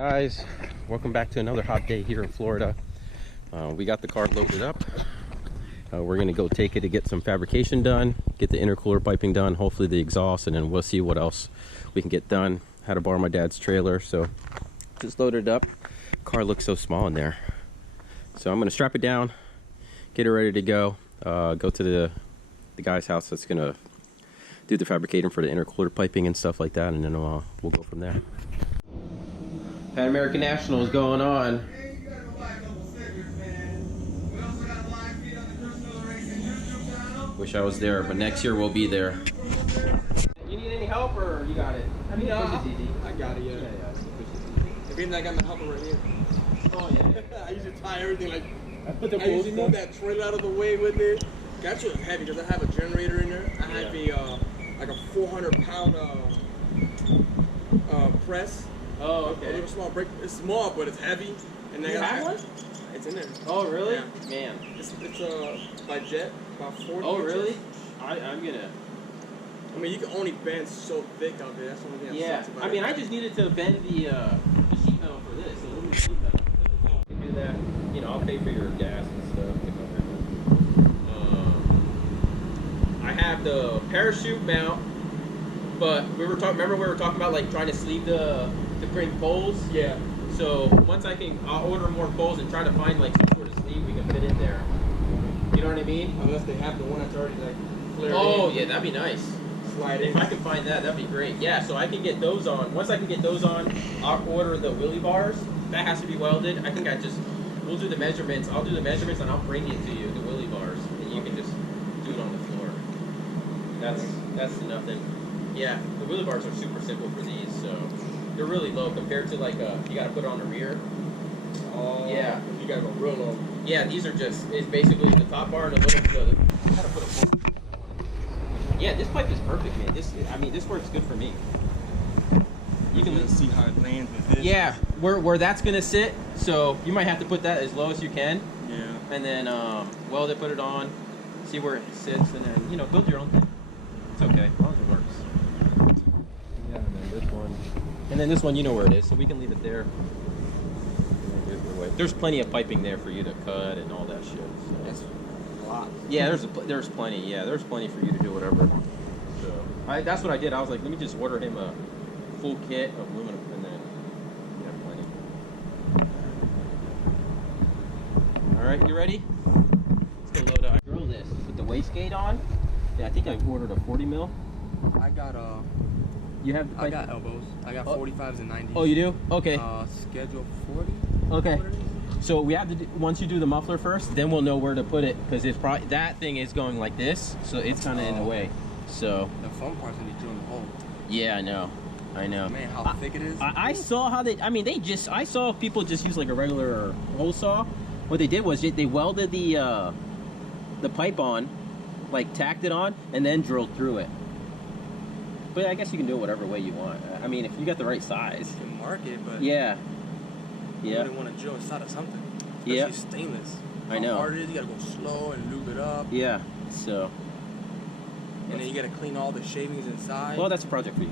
Guys, welcome back to another hot day here in Florida. We got the car loaded up. We're gonna go take it to get some fabrication done, get the intercooler piping done, hopefully the exhaust, and then we'll see what else we can get done. Had to borrow my dad's trailer, so just loaded up. Car looks so small in there, so I'm gonna strap it down, get it ready to go. Go to the guy's house that's gonna do the fabricating for the intercooler piping and stuff like that, and then we'll go from there. Pan American National is going on. Wish I was there, but next year we'll be there. You need any help, or you got it? I mean, push is easy. I got it, yeah. If anything, I got my helper right here. Oh yeah. I usually tie everything like. I I usually move that trailer out of the way with it. That's just heavy because I have a generator in there. I have a like a 400-pound press. Oh, A okay. little small brake. It's small, but it's heavy. And You have one? It's in there. Oh, really? Yeah. Man. It's by Jet, about 40 Oh, inches. really? I'm gonna. I mean, you can only bend so thick out there. That's the only thing that Yeah. sucks about I mean, it. I just needed to bend the sheet metal for this. So let me sheet metal. You can do that. You know, I'll pay for your gas and stuff. I have the parachute mount, but remember we were talking about like trying to sleeve the bring poles. Yeah. So once I'll order more poles and try to find like some sort of sleeve we can fit in there. You know what I mean? Unless they have the one that's already like flared Oh in. yeah, that'd be nice. Slide If in. I can find that, that'd be great. Yeah, so I can get those on. Once I can get those on, I'll order the wheelie bars. That has to be welded. I think we'll do the measurements. I'll do the measurements and I'll bring it to you, the wheelie bars, and you can just do it on the floor. That's nothing. Yeah, the wheelie bars are super simple for these, so they're really low compared to like you gotta put it on the rear. Oh, Yeah. You gotta go real low. Yeah, these are it's basically the top bar and a little. I gotta put a. Yeah, this pipe is perfect, man. This works good for me. You can see how it lands with this. Yeah, where that's gonna sit. So you might have to put that as low as you can, Yeah. and then weld it, put it on, see where it sits, and then build your own thing. It's okay as long as it works. Yeah, and then this one, and then this one, you know where it is, so we can leave it there. There's plenty of piping there for you to cut and all that shit. So. That's a lot. Yeah, there's plenty. Yeah, there's plenty for you to do whatever. So that's what I did. I was like, let me just order him a full kit of aluminum, and then you have plenty. All right, you ready? Let's go load up. I drill this with the wastegate on. Yeah, I think I ordered a 40 mil. I got You have? I got elbows. I got 45s and 90s. Oh, you do? Okay. Schedule 40. Okay. So we have to once you do the muffler first, then we'll know where to put it because it's probably that thing is going like this, so it's kind of in the way. So The fun part's gonna be drilling the hole. yeah, I know. Man, how thick it is. I saw how I saw people just use like a regular hole saw. What they did was they welded the pipe on, like tacked it on, and then drilled through it. But I guess you can do it whatever way you want. I mean, if you got the right size. You can mark it, but Yeah. you Yeah. really want to drill inside of something. Yeah. Especially stainless. I know. How hard it is, you gotta go slow and lube it up. Yeah. So. And then you gotta clean all the shavings inside. Well, that's a project for you.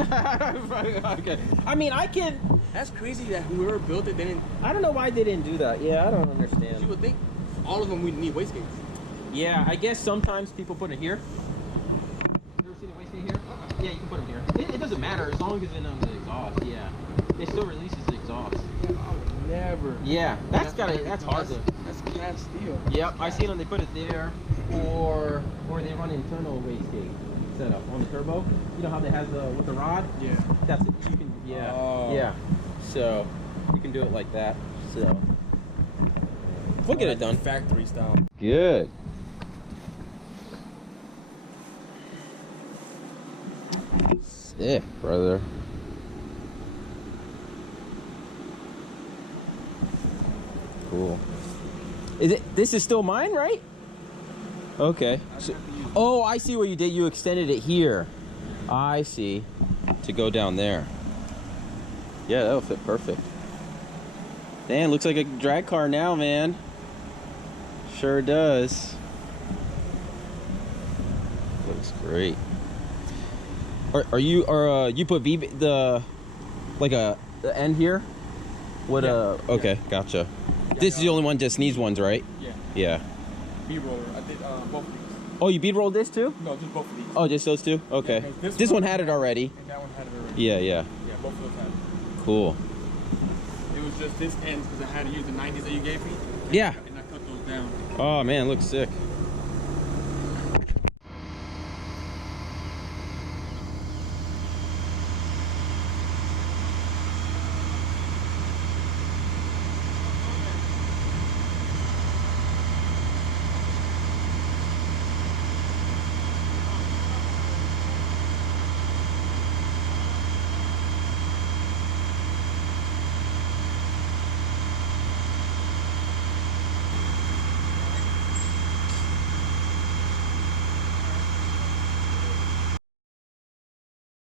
Okay. I mean, I can. That's crazy that whoever built it didn't. I don't know why they didn't do that. Yeah, I don't understand. You would think all of them would need wastegates. Yeah, I guess sometimes people put it here. You ever seen a wastegate here? Yeah, you can put them here. It doesn't matter as long as it's in on the exhaust. Yeah, it still releases the exhaust. I would never. Yeah, that's hard to. That's cast steel. Yep, I seen them. They put it there, or they run internal wastegate setup on the turbo. You know how they have with the rod? Yeah. That's it. You can. Yeah. Oh. Yeah. So you can do it like that. So we'll get it done. Factory style. Good. Sick, brother. Cool. This is still mine, right? Okay. So, oh, I see what you did. You extended it here. I see. To go down there. Yeah, that'll fit perfect. Damn, looks like a drag car now, man. Sure does. Looks great. You put like a the end here? What okay, gotcha. This is the only one just needs ones, right? Yeah. Yeah. B-roller. I did both of these. Oh, you bead rolled this too? No, just both of these. Oh, just those two? Okay. Yeah, this one had it already. And that one had it already. Yeah. Yeah, both of those had it. Cool. It was just this end because I had to use the 90s that you gave me. Yeah. And I cut those down. Oh man, looks sick.